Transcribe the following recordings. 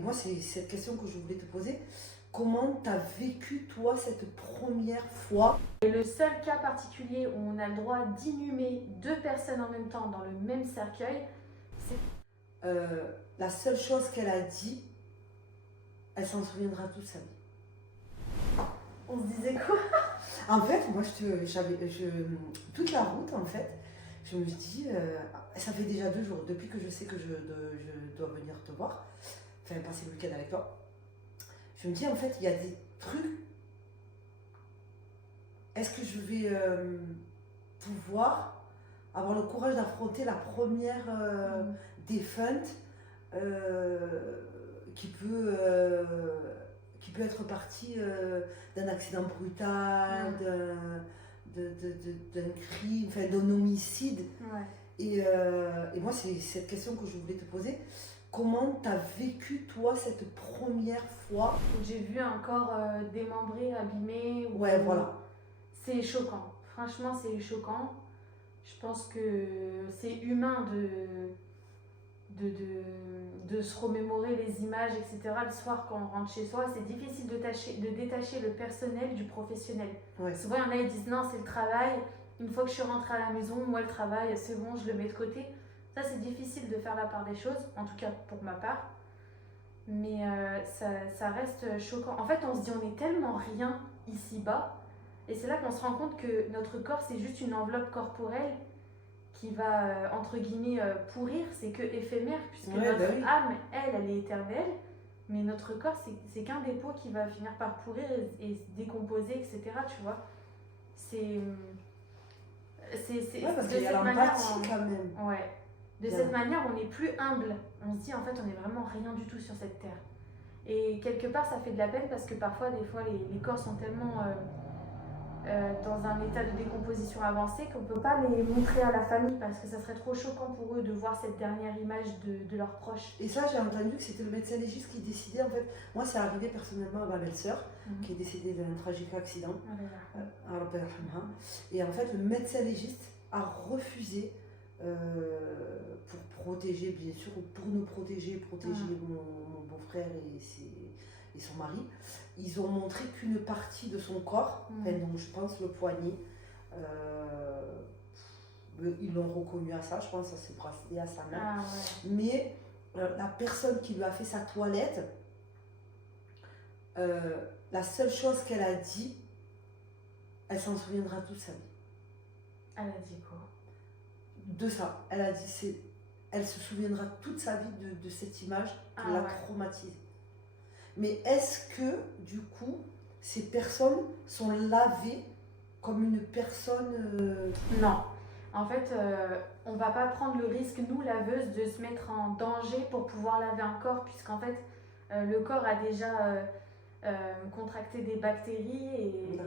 et moi, c'est cette question que je voulais te poser. Comment tu as vécu, toi, cette première fois? Et le seul cas particulier où on a le droit d'inhumer deux personnes en même temps dans le même cercueil, c'est La seule chose qu'elle a dit, elle s'en souviendra toute sa vie. on se disait quoi? En fait, moi, toute la route, en fait, je me dis, ça fait déjà 2 jours, depuis que je sais que je dois venir te voir, enfin, passer le week-end avec toi. Je me dis, en fait, il y a des trucs. Est-ce que je vais pouvoir avoir le courage d'affronter la première défunte qui peut être partie d'un accident brutal, d'un crime, enfin, d'un homicide. Ouais. Et moi, c'est cette question que je voulais te poser. Comment tu as vécu, toi, cette première fois? Où j'ai vu un corps démembré, abîmé. Ouais, voilà. C'est choquant. Franchement, c'est choquant. Je pense que c'est humain de se remémorer les images, etc. Le soir, quand on rentre chez soi, c'est difficile de détacher le personnel du professionnel. Ouais. Souvent, il y en a qui disent non, c'est le travail. Une fois que je suis rentrée à la maison, moi, le travail, c'est bon, je le mets de côté. Ça, c'est difficile de faire la part des choses, en tout cas pour ma part. Mais ça reste choquant. En fait, on se dit, on est tellement rien ici-bas. Et c'est là qu'on se rend compte que notre corps, c'est juste une enveloppe corporelle qui va, entre guillemets, pourrir. C'est que éphémère, puisque notre âme, elle est éternelle. Mais notre corps, c'est qu'un dépôt qui va finir par pourrir et se décomposer, etc. Tu vois, c'est parce qu'il y a l'empathie quand même. Ouais. De cette manière, on n'est plus humble. On se dit, en fait, on n'est vraiment rien du tout sur cette terre. Et quelque part, ça fait de la peine parce que parfois, des fois, les corps sont tellement dans un état de décomposition avancée qu'on ne peut pas les montrer à la famille parce que ça serait trop choquant pour eux de voir cette dernière image de leurs proches. Et ça, j'ai entendu que c'était le médecin légiste qui décidait. En fait, moi, c'est arrivé personnellement à ma belle-sœur qui est décédée d'un tragique accident. Et en fait, le médecin légiste a refusé pour protéger, bien sûr, pour nous protéger mon beau-frère et son mari. Ils ont montré qu'une partie de son corps, donc je pense le poignet, ils l'ont reconnu à ça, je pense, à ses bracelets, à sa main. Mais la personne qui lui a fait sa toilette, la seule chose qu'elle a dit, elle s'en souviendra toute sa vie. Elle a dit quoi? De ça. Elle a dit, elle se souviendra toute sa vie de cette image qui l'a traumatisée. Mais est-ce que, du coup, ces personnes sont lavées comme une personne... Non. En fait, on ne va pas prendre le risque, nous, laveuses, de se mettre en danger pour pouvoir laver un corps, puisqu'en fait, le corps a déjà contracté des bactéries et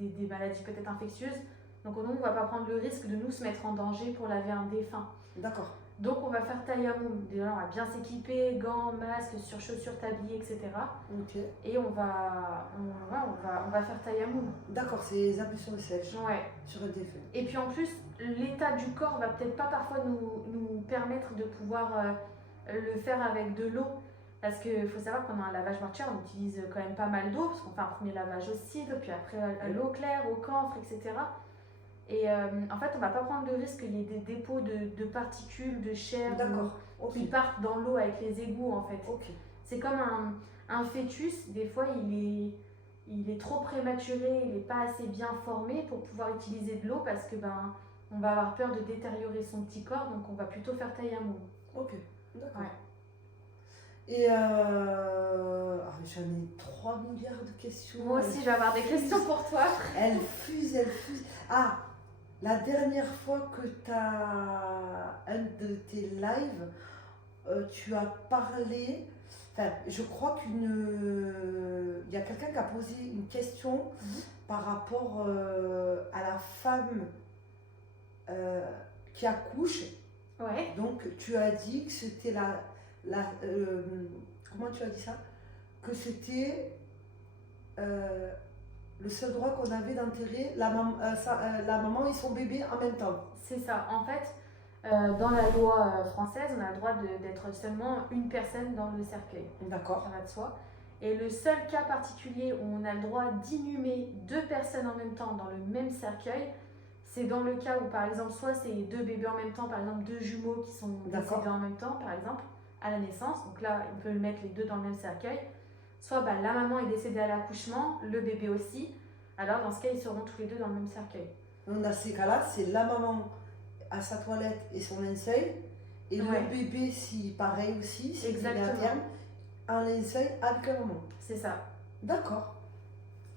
des maladies peut-être infectieuses. Donc nous, on ne va pas prendre le risque de nous se mettre en danger pour laver un défunt. D'accord. Donc on va faire tayammum. Déjà, on va bien s'équiper, gants, masques, surchaussures, tabliers, etc. Et on va faire tayammum. D'accord, c'est les ablutions sèches sur un défunt. Et puis en plus, l'état du corps va peut-être pas parfois nous permettre de pouvoir le faire avec de l'eau. Parce qu'il faut savoir que pendant un lavage mortuaire, on utilise quand même pas mal d'eau, parce qu'on fait un premier lavage au cidre, puis après à l'eau claire, au camphre, etc. Et en fait, on ne va pas prendre le risque qu'il y ait des dépôts de particules, de chair qui partent dans l'eau avec les égouts, en fait. C'est comme un fœtus, des fois, il est trop prématuré, il n'est pas assez bien formé pour pouvoir utiliser de l'eau parce que on va avoir peur de détériorer son petit corps, donc on va plutôt faire tayammum. Ok, d'accord. Et j'en ai 3 milliards de questions. Moi aussi, je vais avoir des questions pour toi. Elle fuse. Ah, la dernière fois que tu as un de tes lives, tu as parlé. Enfin, je crois il y a quelqu'un qui a posé une question par rapport à la femme qui accouche. Ouais. Donc, tu as dit que c'était comment tu as dit ça? Que c'était le seul droit qu'on avait d'enterrer la maman et son bébé en même temps. C'est ça. En fait, Dans la loi française, on a le droit d'être seulement une personne dans le cercueil. D'accord. Ça va de soi. Et le seul cas particulier où on a le droit d'inhumer 2 personnes en même temps dans le même cercueil, c'est dans le cas où, par exemple, soit c'est 2 bébés en même temps, par exemple 2 jumeaux qui sont D'accord. décédés en même temps, par exemple, à la naissance. Donc là, on peut mettre les 2 dans le même cercueil. Soit la maman est décédée à l'accouchement, le bébé aussi. Alors dans ce cas, ils seront tous les 2 dans le même cercueil. Donc dans ces cas-là, c'est la maman à sa toilette et son linceul, et Ouais. le bébé, si pareil aussi, si il est à Exactement. terme, un linceul avec la maman. C'est ça. D'accord.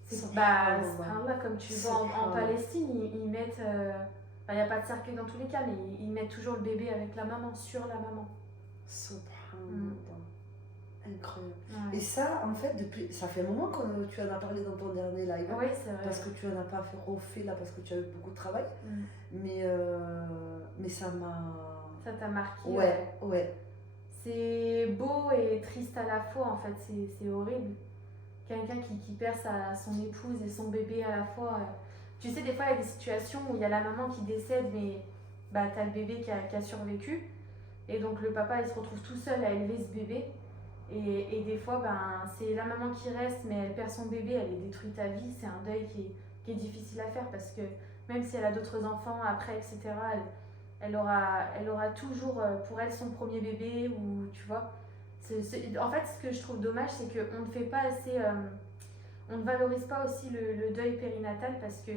Subhanallah, comme tu vois en Subhanallah. Palestine, ils mettent. Il n'y a pas de cercueil dans tous les cas, mais ils mettent toujours le bébé avec la maman, sur la maman. Subhanallah. Incroyable. Ouais. Et ça, en fait, depuis, ça fait un moment que tu en as parlé dans ton dernier live. Oui, c'est vrai. Parce que tu en as pas refait là, parce que tu as eu beaucoup de travail. Mais ça m'a. Ça t'a marqué. Ouais. C'est beau et triste à la fois, en fait. C'est horrible. Quelqu'un qui perd son épouse et son bébé à la fois. Tu sais, des fois, il y a des situations où il y a la maman qui décède, mais t'as le bébé qui a survécu. Et donc, le papa, il se retrouve tout seul à élever ce bébé. Et des fois, c'est la maman qui reste, mais elle perd son bébé, elle est détruite à vie. C'est un deuil qui est difficile à faire parce que même si elle a d'autres enfants après, etc., elle aura toujours pour elle son premier bébé, ou tu vois. En fait, ce que je trouve dommage, c'est qu'on ne fait pas assez. On ne valorise pas aussi le deuil périnatal parce que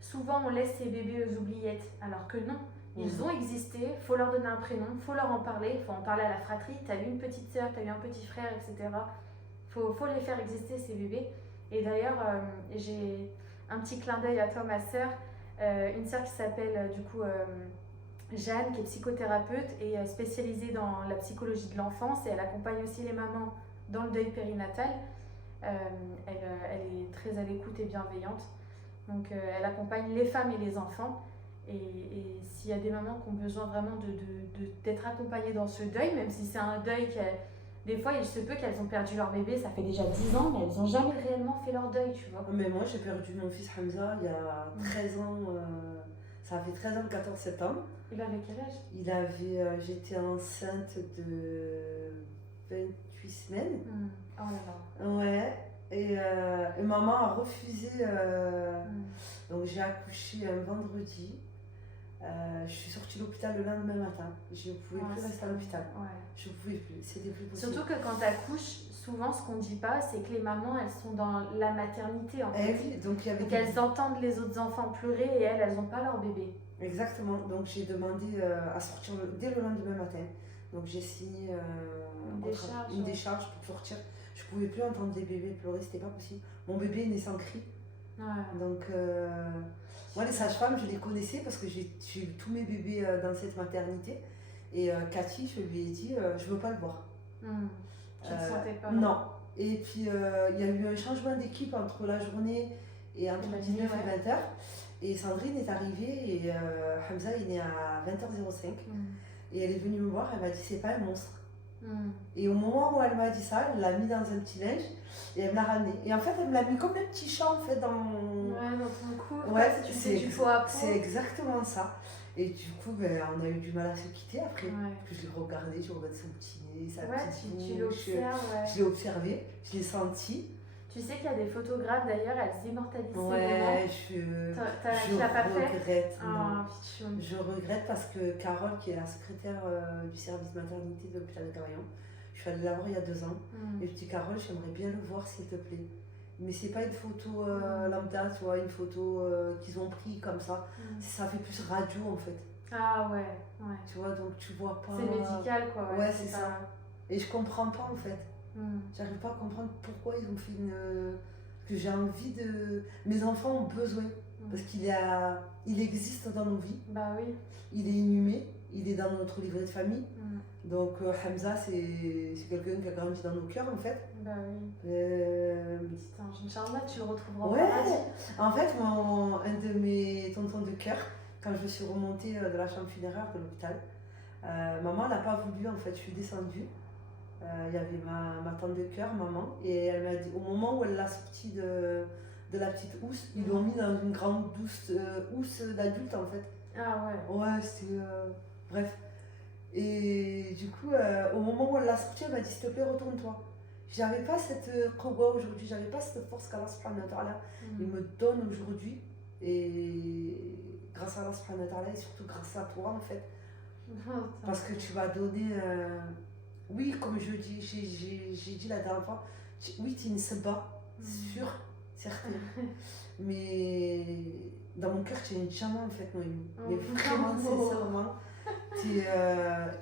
souvent on laisse ces bébés aux oubliettes, alors que non. Ils ont existé, il faut leur donner un prénom, il faut leur en parler, il faut en parler à la fratrie. Tu as eu une petite sœur, tu as eu un petit frère, etc. Il faut les faire exister, ces bébés. Et d'ailleurs, j'ai un petit clin d'œil à toi, ma sœur. Une sœur qui s'appelle Jeanne, qui est psychothérapeute et spécialisée dans la psychologie de l'enfance. Et elle accompagne aussi les mamans dans le deuil périnatal. Elle est très à l'écoute et bienveillante. Donc elle accompagne les femmes et les enfants. Et s'il y a des mamans qui ont besoin vraiment d'être accompagnées dans ce deuil, même si c'est un deuil des fois il se peut qu'elles ont perdu leur bébé, ça fait déjà 10 ans, mais elles n'ont jamais réellement fait leur deuil, tu vois. Mais moi j'ai perdu mon fils Hamza il y a 13 ans, ça fait 13 ans le 14 septembre. Il avait quel âge? J'étais enceinte de 28 semaines. Oh là là. Ouais. Et maman a refusé. Donc j'ai accouché un vendredi. Je suis sortie de l'hôpital le lendemain matin. Je ne pouvais plus rester à l'hôpital. Ouais. Je ne pouvais plus. C'était plus possible. Surtout que quand tu accouches, souvent ce qu'on ne dit pas, c'est que les mamans, elles sont dans la maternité en fait. Oui, donc elles entendent les autres enfants pleurer et elles n'ont pas leur bébé. Exactement. Donc j'ai demandé à sortir dès le lendemain matin. Donc j'ai signé une décharge pour sortir. Je ne pouvais plus entendre des bébés pleurer, c'était pas possible. Mon bébé est né sans cri. Ouais. Donc, moi, les sages-femmes, je les connaissais parce que j'ai eu tous mes bébés dans cette maternité. Et Cathy, je lui ai dit, je veux pas le voir. Tu ne te sentais pas? Non. Et puis, il y a eu un changement d'équipe entre la journée et entre 19 et 20h. Et Sandrine est arrivée et Hamza est né à 20h05. Et elle est venue me voir, elle m'a dit, c'est pas un monstre. Et au moment où elle m'a dit ça, elle l'a mis dans un petit linge et elle me l'a ramené. Et en fait, elle me l'a mis comme un petit chat en fait dans ton cou. Ouais, si tu fais du pot à pot. C'est exactement ça. Et du coup, on a eu du mal à se quitter après. Que je l'ai regardé, je regardais son petit nez, sa petite bouche. Tu l'observes. Je l'ai observé, je l'ai senti. Tu sais qu'il y a des photographes d'ailleurs, elles immortalisent ces moments. Je regrette. Non. Oh, je regrette parce que Carole, qui est la secrétaire du service maternité de l'hôpital de Cavaillon, je suis allée la voir il y a 2 ans. Et je dis, Carole, j'aimerais bien le voir s'il te plaît. Mais c'est pas une photo lambda, tu vois, une photo qu'ils ont pris comme ça. Ça fait plus radio en fait. Ah ouais. Tu vois, donc tu vois pas. C'est médical quoi. Ouais, c'est ça. Et je comprends pas en fait. J'arrive pas à comprendre pourquoi ils ont fait que j'ai envie de. Mes enfants ont besoin. Parce il existe dans nos vies. Bah oui. Il est inhumé, il est dans notre livret de famille. Donc Hamza, c'est quelqu'un qui a grandi dans nos cœurs en fait. Bah oui. Inch'Allah, tu le retrouveras. Ouais. En fait, un de mes tontons de cœur, quand je suis remontée de la chambre funéraire de l'hôpital, maman n'a pas voulu en fait, je suis descendue. Il y avait ma tante de cœur, maman, et elle m'a dit, au moment où elle l'a sortie de la petite housse, ils l'ont mis dans une grande housse d'adulte en fait. Ah ouais. Ouais, c'est Bref. Et du coup, au moment où elle l'a sorti, elle m'a dit s'il te plaît, retourne-toi. J'avais pas cette quwa aujourd'hui, j'avais pas cette force qu'Allah subhanahu wa ta'ala il me donne aujourd'hui. Et grâce à Allah subhanahu wa ta'ala et surtout grâce à toi en fait. Parce que tu m'as donné. Oui, comme j'ai dit la dernière fois, oui, tu es une sabba, sûr, certain. Mais dans mon cœur, tu es une chama en fait, Noémie. Mais vraiment, sincèrement,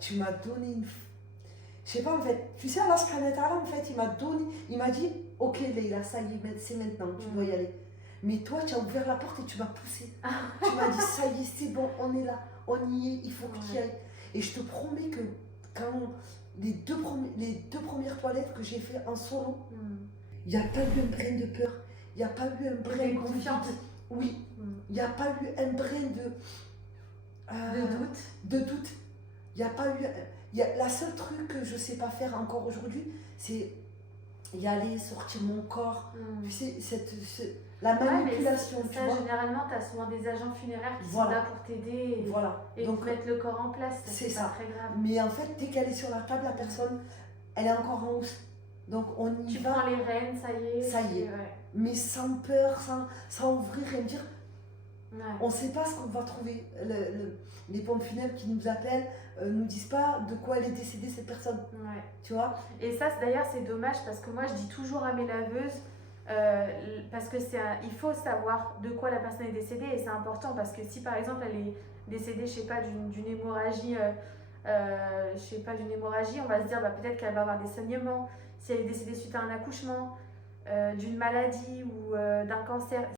tu m'as donné une. Je sais pas en fait, tu sais, Allah subhanahu wa ta'ala en fait, il m'a dit, ok Leïla, ça y est, c'est maintenant, tu dois y aller. Mais toi, tu as ouvert la porte et tu m'as poussé. Tu m'as dit, ça y est, c'est bon, on est là, on y est, il faut que tu y ailles. Et je te promets que quand les deux premières toilettes que j'ai fait en solo, il n'y a pas eu un brin de peur, il n'y a pas eu un brin de confiance. Oui, il n'y a pas eu un brin de doute. Il n'y a pas eu. La seule truc que je ne sais pas faire encore aujourd'hui, c'est y aller, sortir mon corps. Tu sais, la manipulation. Tu vois. Généralement, tu as souvent des agents funéraires qui sont là pour t'aider et donc, te mettre le corps en place. C'est ça. Pas très grave. Mais en fait, dès qu'elle est sur la table, la personne, elle est encore en hausse. Donc on y va. Tu prends les rênes, ça y est. Ça y est. Ouais. Mais sans peur, sans ouvrir et me dire. Ouais. On ne sait pas ce qu'on va trouver. Les pompes funèbres qui nous appellent nous disent pas de quoi elle est décédée cette personne. Ouais. Tu vois. Et ça, d'ailleurs, c'est dommage parce que moi, je dis toujours à mes laveuses, parce que il faut savoir de quoi la personne est décédée et c'est important parce que si par exemple elle est décédée, je sais pas, d'une hémorragie, d'une hémorragie, on va se dire peut-être qu'elle va avoir des saignements. Si elle est décédée suite à un accouchement, d'une maladie ou d'un cancer.